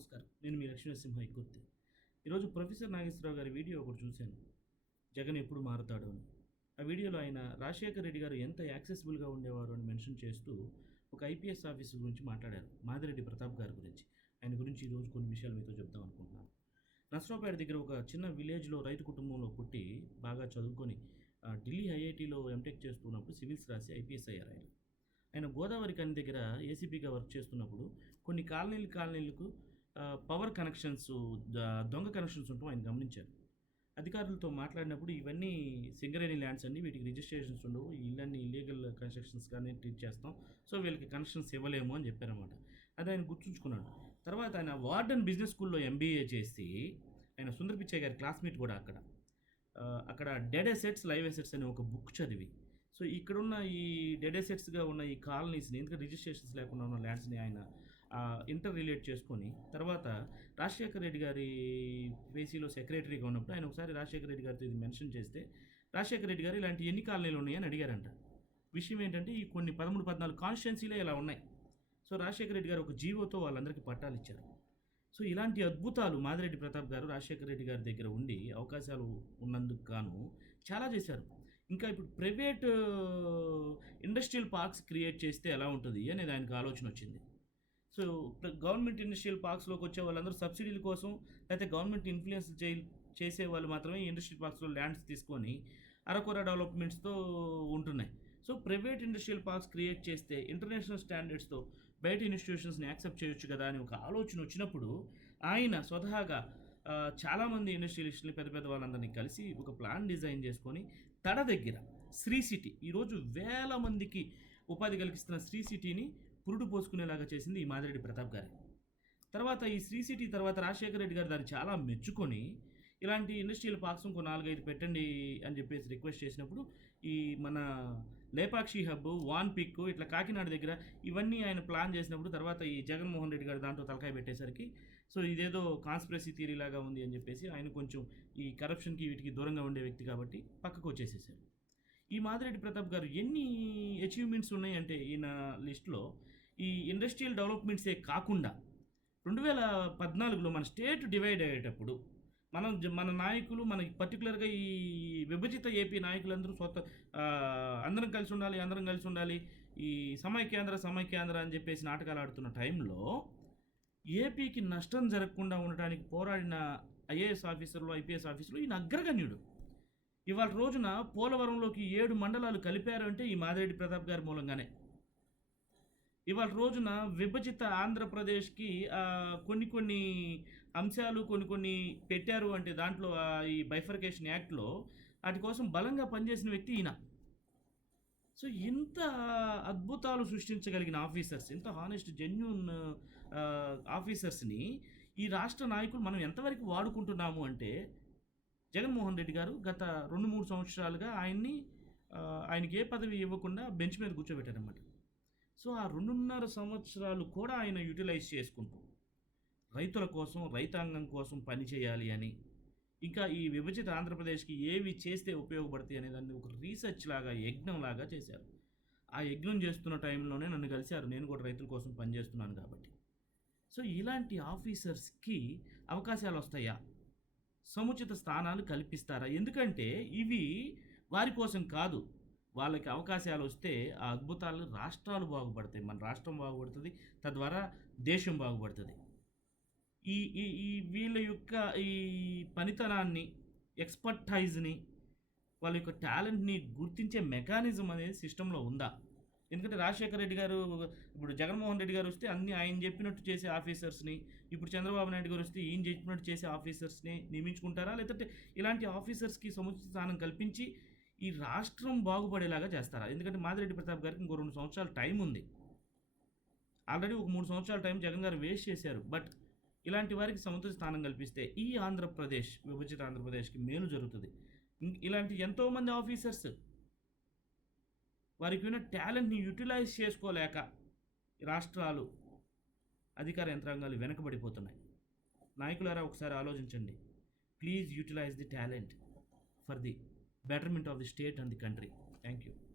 నమస్కారం. నేను మీ లక్ష్మీనరసింహ ఎక్కుర్తి ఈరోజు ప్రొఫెసర్ నాగేశ్వరరావు గారి వీడియో ఒకటి చూశాను. జగన్ ఎప్పుడు మారుతాడు అని. ఆ వీడియోలో ఆయన రాజశేఖర్ రెడ్డి గారు ఎంత యాక్సెసిబుల్గా ఉండేవారు అని మెన్షన్ చేస్తూ ఒక ఐపీఎస్ ఆఫీసర్ గురించి మాట్లాడారు. మాదిరెడ్డి ప్రతాప్ గారి గురించి. ఆయన గురించి ఈరోజు కొన్ని విషయాలు మీతో చెప్దాం అనుకుంటున్నాను. నసరావుపేట దగ్గర ఒక చిన్న విలేజ్లో రైతు కుటుంబంలో పుట్టి బాగా చదువుకొని ఢిల్లీ ఐఐటీలో ఎంటెక్ చేస్తున్నప్పుడు సివిల్స్ రాసి ఐపీఎస్ అయ్యారు ఆయన. ఆయన గోదావరి కని దగ్గర ఏసీపీగా వర్క్ చేస్తున్నప్పుడు కొన్ని కాలనీలు కాలనీలకు పవర్ కనెక్షన్స్ దొంగ కనెక్షన్స్ ఉండటం ఆయన గమనించారు. అధికారులతో మాట్లాడినప్పుడు ఇవన్నీ సింగరేణి ల్యాండ్స్ అన్ని వీటికి రిజిస్ట్రేషన్స్ ఉండవు. ఈ ఇళ్ళన్ని ఇల్లీగల్ కన్స్ట్రక్షన్స్ కానీ ట్రీట్ చేస్తాం. సో వీళ్ళకి కనెక్షన్స్ ఇవ్వలేము అని చెప్పారన్నమాట. అది ఆయన గుర్తుంచుకున్నాడు. తర్వాత ఆయన వార్డెన్ బిజినెస్ స్కూల్లో ఎంబీఏ చేసి ఆయన సుందర్ పిచ్చయ్య గారి క్లాస్మేట్ కూడా అక్కడ. అక్కడ డెడ్ ఎసెట్స్ లైవ్ ఎసెట్స్ అనే ఒక బుక్ చదివి. సో ఇక్కడున్న ఈ డెడ్ ఎసెట్స్గా ఉన్న ఈ కాలనీస్ని ఎందుకంటే రిజిస్ట్రేషన్స్ లేకుండా ఉన్న ల్యాండ్స్ని ఆయన ఇంటర్ రిలేట్ చేసుకొని తర్వాత రాజశేఖర రెడ్డి గారి పేసీలో సెక్రటరీగా ఉన్నప్పుడు ఆయన ఒకసారి రాజశేఖర రెడ్డి గారితో ఇది మెన్షన్ చేస్తే రాజశేఖర రెడ్డి గారు ఇలాంటి ఎన్ని కాలనీలు ఉన్నాయని అడిగారంట. విషయం ఏంటంటే ఈ కొన్ని పదమూడు పద్నాలుగు కాన్స్టిట్యున్సీలే ఇలా ఉన్నాయి. సో రాజశేఖర రెడ్డి గారు ఒక జీవోతో వాళ్ళందరికీ పట్టాలు ఇచ్చారు. సో ఇలాంటి అద్భుతాలు మాదిరెడ్డి ప్రతాప్ గారు రాజశేఖర రెడ్డి గారి దగ్గర ఉండి అవకాశాలు ఉన్నందుకు గాను చాలా చేశారు. ఇంకా ఇప్పుడు ప్రైవేట్ ఇండస్ట్రియల్ పార్క్స్ క్రియేట్ చేస్తే ఎలా ఉంటుంది? అనేది ఆయనకు ఆలోచన వచ్చింది. సో గవర్నమెంట్ ఇండస్ట్రియల్ పార్క్స్లోకి వచ్చే వాళ్ళందరూ సబ్సిడీల కోసం లేకపోతే గవర్నమెంట్ ఇన్ఫ్లుయెన్స్ చే చేసే వాళ్ళు మాత్రమే ఇండస్ట్రియల్ పార్క్స్లో ల్యాండ్స్ తీసుకొని అరకొర డెవలప్మెంట్స్తో ఉంటున్నాయి. So private industrial parks create చేస్తే ఇంటర్నేషనల్ స్టాండర్డ్స్తో బయట ఇన్స్టిట్యూషన్స్ని యాక్సెప్ట్ చేయొచ్చు కదా అని ఒక ఆలోచన వచ్చినప్పుడు ఆయన స్వతహాగా చాలామంది ఇండస్ట్రియలిస్టులు పెద్ద పెద్ద వాళ్ళందరినీ కలిసి ఒక ప్లాన్ డిజైన్ చేసుకొని తడ దగ్గర శ్రీ సిటీ ఈరోజు వేల మందికి ఉపాధి కల్పిస్తున్న శ్రీ సిటీని పురుడు పోసుకునేలాగా చేసింది ఈ మాదిరెడ్డి ప్రతాప్ గారి. తర్వాత ఈ శ్రీ సిటీ తర్వాత రాజశేఖర రెడ్డి గారు దాన్ని చాలా మెచ్చుకొని ఇలాంటి ఇండస్ట్రియల్ పార్క్స్ ఇంకో నాలుగైదు పెట్టండి అని చెప్పేసి రిక్వెస్ట్ చేసినప్పుడు ఈ మన లేపాక్షి హబ్ వాన్ పిక్ ఇట్లా కాకినాడ దగ్గర ఇవన్నీ ఆయన ప్లాన్ చేసినప్పుడు తర్వాత ఈ జగన్మోహన్ రెడ్డి గారు దాంట్లో తలకాయ పెట్టేసరికి సో ఇదేదో కాన్స్పిరసీ థియరీ లాగా ఉంది అని చెప్పేసి ఆయన కొంచెం ఈ కరప్షన్కి వీటికి దూరంగా ఉండే వ్యక్తి కాబట్టి పక్కకు వచ్చేసేసారు. ఈ మాదిరెడ్డి ప్రతాప్ గారు ఎన్ని అచీవ్మెంట్స్ ఉన్నాయంటే ఈయన లిస్ట్లో ఈ ఇండస్ట్రియల్ డెవలప్మెంట్సే కాకుండా రెండు వేల పద్నాలుగులో మన స్టేట్ డివైడ్ అయ్యేటప్పుడు మనం మన నాయకులు మనకి పర్టికులర్గా ఈ విభజిత ఏపీ నాయకులందరూ స్వత అందరం కలిసి ఉండాలి అందరం కలిసి ఉండాలి ఈ సమైక్యాంధ్ర సమైక్యాంధ్ర అని చెప్పేసి నాటకాలు ఆడుతున్న టైంలో ఏపీకి నష్టం జరగకుండా ఉండటానికి పోరాడిన ఐఏఎస్ ఆఫీసర్లు ఐపీఎస్ ఆఫీసర్లు ఈయన అగ్రగణ్యుడు. ఇవాళ రోజున పోలవరంలోకి ఏడు మండలాలు కలిపారు అంటే ఈ మాదిరెడ్డి ప్రతాప్ గారి మూలంగానే. ఇవాళ రోజున విభజిత ఆంధ్రప్రదేశ్కి కొన్ని కొన్ని అంశాలు కొన్ని కొన్ని పెట్టారు అంటే దాంట్లో ఈ బైఫర్కేషన్ యాక్ట్లో వాటి కోసం బలంగా పనిచేసిన వ్యక్తి ఈయన. సో ఇంత అద్భుతాలు సృష్టించగలిగిన ఆఫీసర్స్ ఇంత హానెస్ట్ జెన్యున్ ఆఫీసర్స్ని ఈ రాష్ట్ర నాయకులు మనం ఎంతవరకు వాడుకుంటున్నాము అంటే జగన్మోహన్ రెడ్డి గారు గత రెండు మూడు సంవత్సరాలుగా ఆయన్ని ఆయనకి ఏ పదవి ఇవ్వకుండా బెంచ్ మీద కూర్చోబెట్టారన్నమాట. సో ఆ రెండున్నర సంవత్సరాలు కూడా ఆయన యూటిలైజ్ చేసుకుంటూ రైతుల కోసం రైతాంగం కోసం పని చేయాలి అని. ఇంకా ఈ విభజిత ఆంధ్రప్రదేశ్కి ఏవి చేస్తే ఉపయోగపడతాయి అనే దాన్ని ఒక రీసెర్చ్ లాగా యజ్ఞం లాగా చేశారు. ఆ యజ్ఞం చేస్తున్న టైంలోనే నన్ను కలిశారు. నేను కూడా రైతుల కోసం పనిచేస్తున్నాను కాబట్టి. సో ఇలాంటి ఆఫీసర్స్కి అవకాశాలు వస్తాయా? సముచిత స్థానాలు కల్పిస్తారా? ఎందుకంటే ఇవి వారి కోసం కాదు. వాళ్ళకి అవకాశాలు వస్తే ఆ అద్భుతాలు రాష్ట్రాలు బాగుపడతాయి. మన రాష్ట్రం బాగుపడుతుంది తద్వారా దేశం బాగుపడుతుంది. ఈ ఈ ఈ వీళ్ళ యొక్క ఈ పనితనాన్ని ఎక్స్పర్టైజ్ని వాళ్ళ యొక్క టాలెంట్ని గుర్తించే మెకానిజం అనేది సిస్టంలో ఉందా? ఎందుకంటే రాజశేఖర రెడ్డి గారు ఇప్పుడు జగన్మోహన్ రెడ్డి గారు వస్తే అన్ని ఆయన చెప్పినట్టు చేసే ఆఫీసర్స్ని ఇప్పుడు చంద్రబాబు నాయుడు గారు వస్తే ఈయన చెప్పినట్టు చేసే ఆఫీసర్స్ని నియమించుకుంటారా? లేదంటే ఇలాంటి ఆఫీసర్స్కి సముచిత స్థానం కల్పించి ఈ రాష్ట్రం బాగుపడేలాగా చేస్తారా? ఎందుకంటే మాదిరెడ్డి ప్రతాప్ గారికి ఇంకో రెండు సంవత్సరాల టైం ఉంది. ఆల్రెడీ ఒక మూడు సంవత్సరాల టైం జగన్ గారు వేస్ట్ చేశారు. బట్ ఇలాంటి వారికి సముద్ర స్థానం కల్పిస్తే ఈ ఆంధ్రప్రదేశ్ విభజిత ఆంధ్రప్రదేశ్కి మేలు జరుగుతుంది. ఇలాంటి ఎంతోమంది ఆఫీసర్స్ వారికి ఉన్న టాలెంట్ని యూటిలైజ్ చేసుకోలేక రాష్ట్రాలు అధికార యంత్రాంగాలు వెనకబడిపోతున్నాయి. నాయకులారా ఒకసారి ఆలోచించండి. Please utilize the talent for the betterment of the state and the country. Thank you.